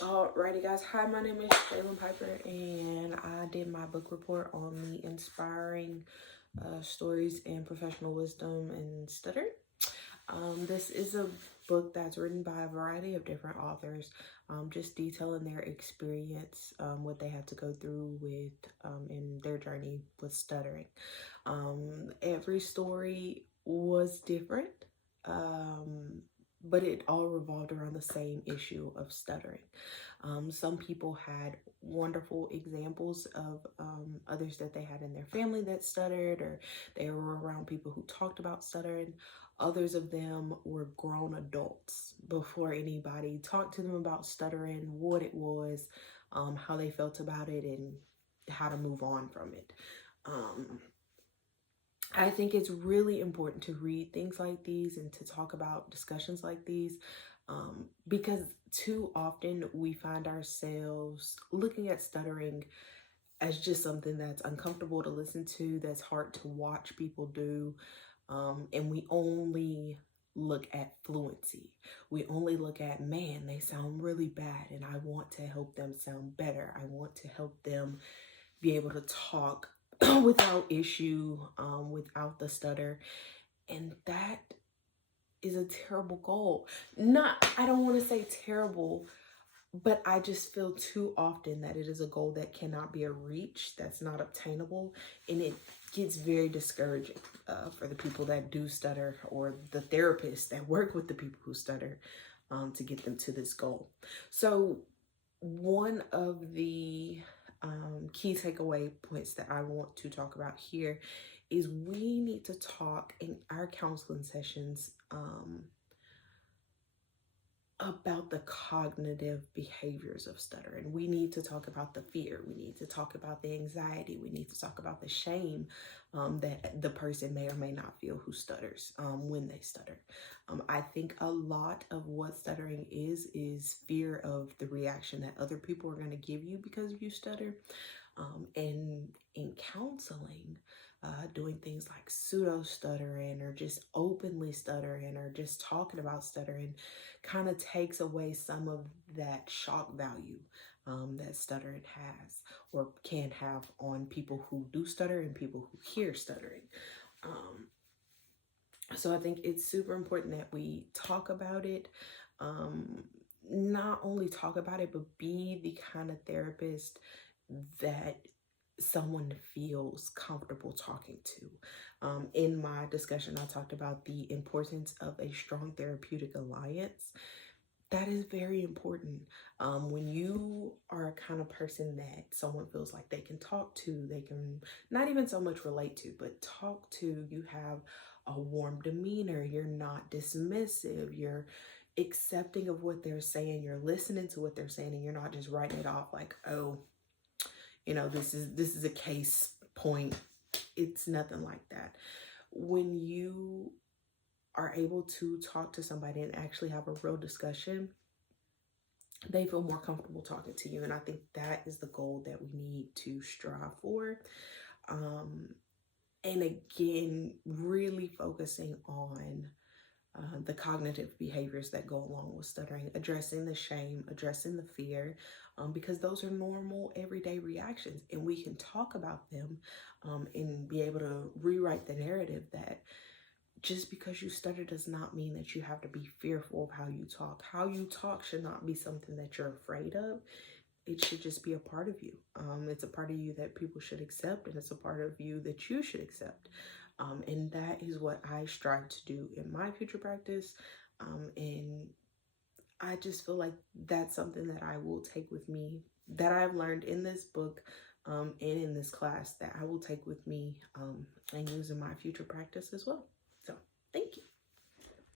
Alrighty guys, hi, my name is Jalen Piper and I did my book report on the inspiring stories and professional wisdom and stutter. This is a book that's written by a variety of different authors, just detailing their experience, what they had to go through with in their journey with stuttering. Every story was different, but it all revolved around the same issue of stuttering. Some people had wonderful examples of others that they had in their family that stuttered, or they were around people who talked about stuttering. Others of them were grown adults before anybody talked to them about stuttering, what it was, how they felt about it, and how to move on from it. I think it's really important to read things like these and to talk about discussions like these, because too often we find ourselves looking at stuttering as just something that's uncomfortable to listen to, that's hard to watch people do, and we only look at fluency. We only look at, man, they sound really bad and I want to help them sound better. I want to help them be able to talk without issue, without the stutter. And that is a terrible goal. I don't want to say terrible, but I just feel too often that it is a goal that cannot be a reach, that's not obtainable, and it gets very discouraging for the people that do stutter, or the therapists that work with the people who stutter, to get them to this goal. So one of the key takeaway points that I want to talk about here is we need to talk in our counseling sessions about the cognitive behaviors of stuttering. We need to talk about the fear. We need to talk about the anxiety. We need to talk about the shame that the person may or may not feel who stutters when they stutter. I think a lot of what stuttering is fear of the reaction that other people are going to give you because you stutter. And in counseling, doing things like pseudo stuttering or just openly stuttering or just talking about stuttering kind of takes away some of that shock value that stuttering has or can have on people who do stutter and people who hear stuttering. So I think it's super important that we talk about it. Not only talk about it, but be the kind of therapist that someone feels comfortable talking to. In my discussion, I talked about the importance of a strong therapeutic alliance. That is very important. When you are a kind of person that someone feels like they can talk to, they can not even so much relate to, but talk to, you have a warm demeanor, you're not dismissive, you're accepting of what they're saying, you're listening to what they're saying, and you're not just writing it off like, oh, this is a case point. It's nothing like that. When you are able to talk to somebody and actually have a real discussion, they feel more comfortable talking to you. And I think that is the goal that we need to strive for. And again, really focusing on the cognitive behaviors that go along with stuttering, addressing the shame, addressing the fear, because those are normal everyday reactions, and we can talk about them and be able to rewrite the narrative that just because you stutter does not mean that you have to be fearful of how you talk. How you talk should not be something that you're afraid of. It should just be a part of you. It's a part of you that people should accept, and it's a part of you that you should accept. And that is what I strive to do in my future practice. And I just feel like that's something that I will take with me, that I've learned in this book and in this class, that I will take with me and use in my future practice as well. So thank you.